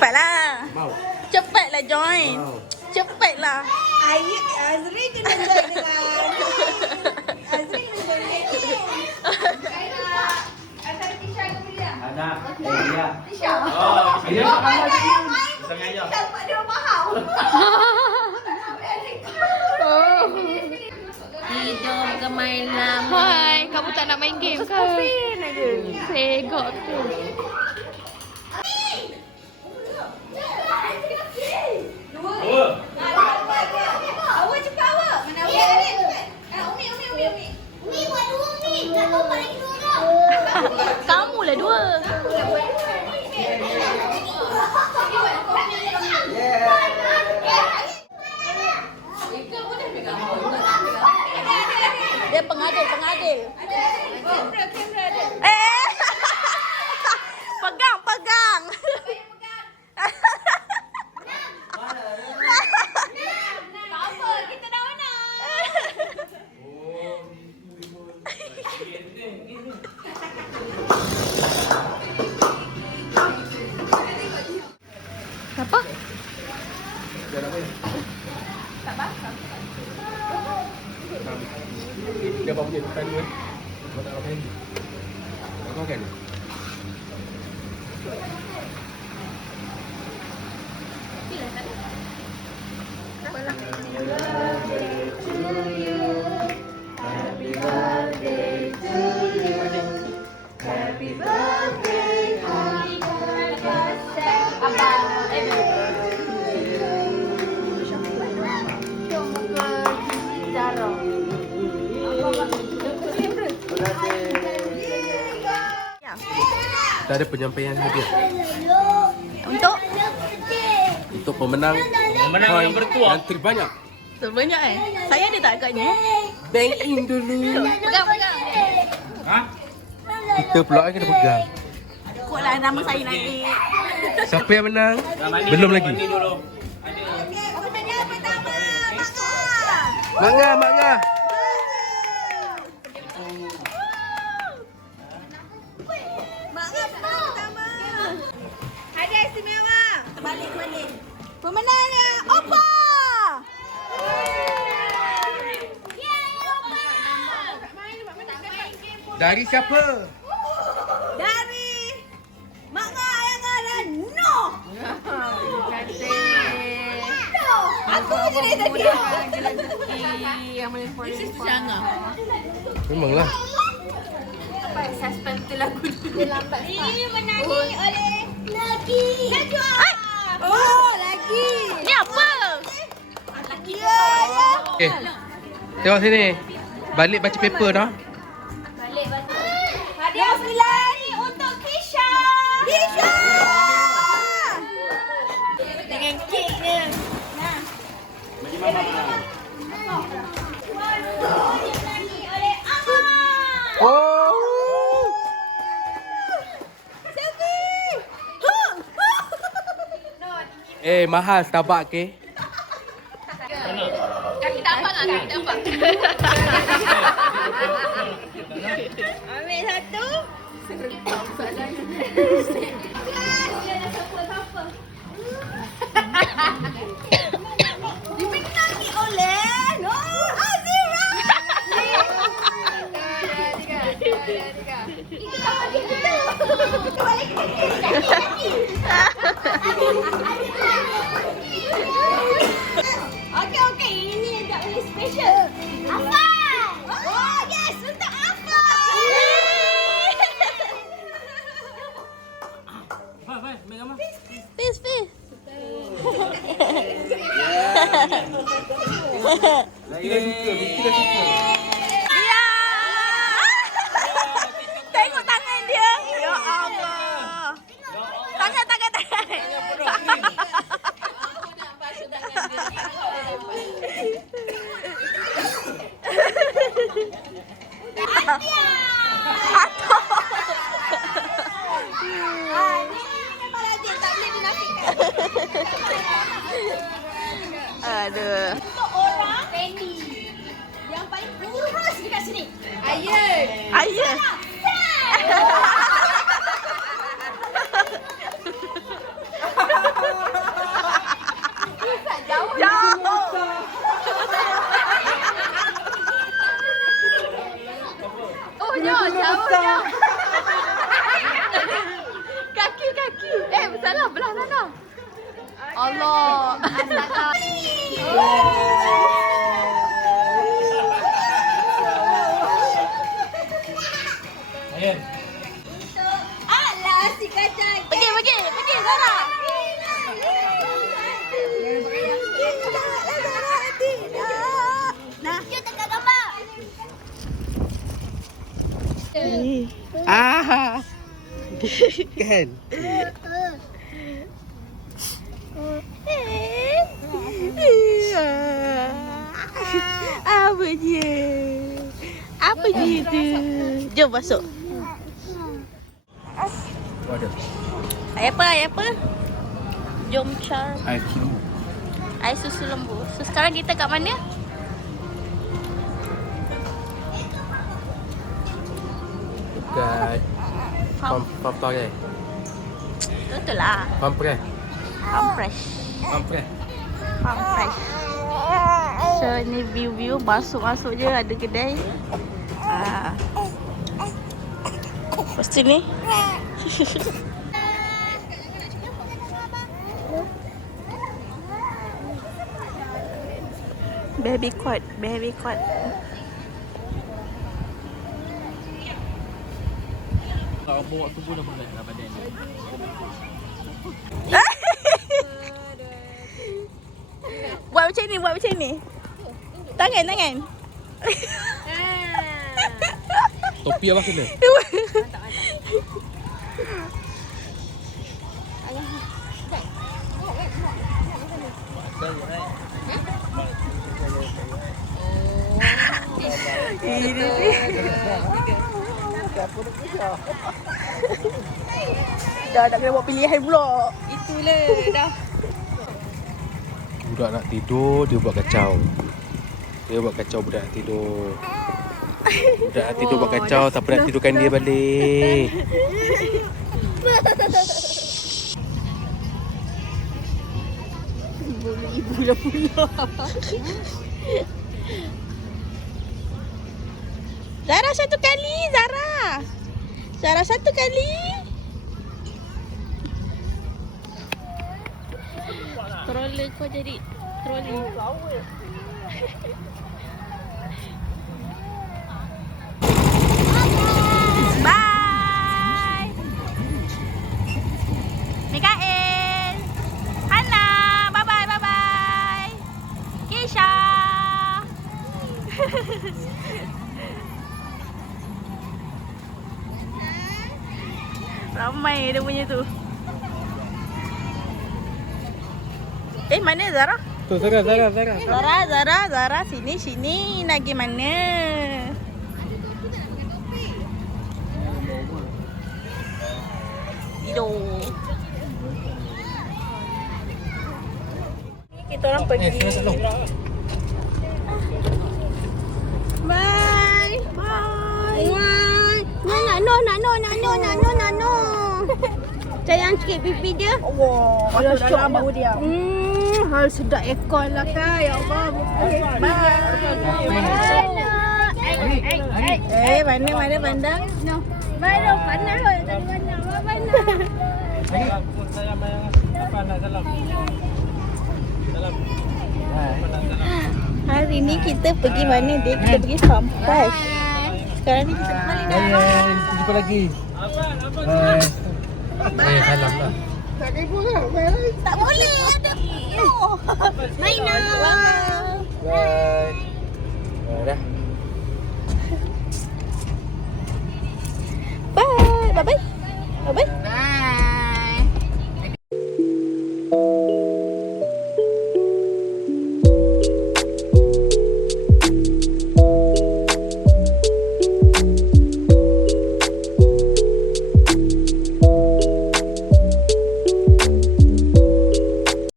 Cepatlah. Mau. Cepatlah join. Mau. Cepatlah. Azri kena join dengan Azri kena join dengan Ada. Dia. Tisha. Oh, dia tak mahu lagi. Sengaja. Tisha buat dia mahal. Jom ke main lama. Hai, kamu tak nak main game ke? Segok tu. Dua. Awak cepat awak. Mana awak? Umi. Umi buat dua Umi. Tak tahu paling dua dah. Kamu lah dua. Dia pengadil. Kamera ada. Pegang. Tak apa, kita dah menang. Apa? Dia apa punya tekan ni? Kau tak apa ni? Kau kan? Kita ada penyampaian hadiah untuk pemenang Pemenang yang bertuah. yang terbanyak. Terbanyak Saya ada tak agaknya? Bank in dulu. Pegang. Ha? Kita pula kena pegang. Kuklah nama saya naik. Siapa yang menang? Dah mandi Belum dulu, lagi. mandi dulu. Pertanyaan pertama, Mak Ngah. pertama. Hadiah istimewa. Terbalik. Pemenangnya Oppa. Dari siapa? Dari Mak Ngah yang ada Noh. Noh. Aku je dari tadi. This is jangan. Memanglah. Suspend tu lagu dulu. Ini menangi oleh Najwa. Oh, lagi. Ni apa? Eh, tengok sini. Balik baca paper dah. Hadiah 9 untuk Kisha. Dengan keknya. Bagi mama. Menangi oleh Amal. Oh. Mahal Starbucks ke? Kaki tapak lah, kaki tapak. Ambil satu. Dimenangi oleh Nur Azira. Okey, ini agak lebih special. Afan. Oh, yes, untuk Afan. Vai, megang mah. Peace. Kita suka. Ya. Tengok tangan dia. Ya Allah. Tangan. Aduh. Untuk orang Penny yang paling kurus dekat sini. Ayun. Ayah. Sam. salah belah sana. Allah. Ayan. Alah, si kacang. Pergi Zara. Tidak. Nah, kita tak gambar. Kan? Apa je? Apa je itu? Jom masuk. Waduh. Air apa? Jom Char. Air kilu. Air susu lembu. So sekarang kita kat mana? Dekat Farm Parai. Betul lah. Farm Parai. Farm fresh. Farm Parai. Farm fresh. So ni view masuk je ada kedai. Lepas tu ni. Baby cot. Kalau bawa tu pun dah berat lah badan dia. Buat macam ni. Tangan. Topi apa kena? Dah tak kena buat pilihan pula. Itulah dah. Budak nak tidur, dia buat kacau. Budak nak tidur. Budak nak tidur buat kacau, tak pernah tidurkan dia balik. Ibu lah pula. Zara satu kali. Zara satu kali. Stroller kau jadi trolley. Bye. Mikael. Hana. Bye-bye. Kisha. Ramai dia punya tu. Mana Zara? Tu Zara. Zara sini nak pergi mana? Tidur. Kita orang pergi. Bye. No. Sayang sikit pipi dia. Allah, masuk dalam bau dia. Hal sedap aircon lah kan. Ya Allah. Mana pandang? No. Mana pandang kau? Tak pandang. Mana? Saya main apa nak dalam. Hari ni kita pergi mana dia? Kita pergi Farm Fresh. Sekarang ni kita balik dah. Jumpa lagi. Salam lah. Tak boleh ada video. Mainan. Bye. Dah. Bye.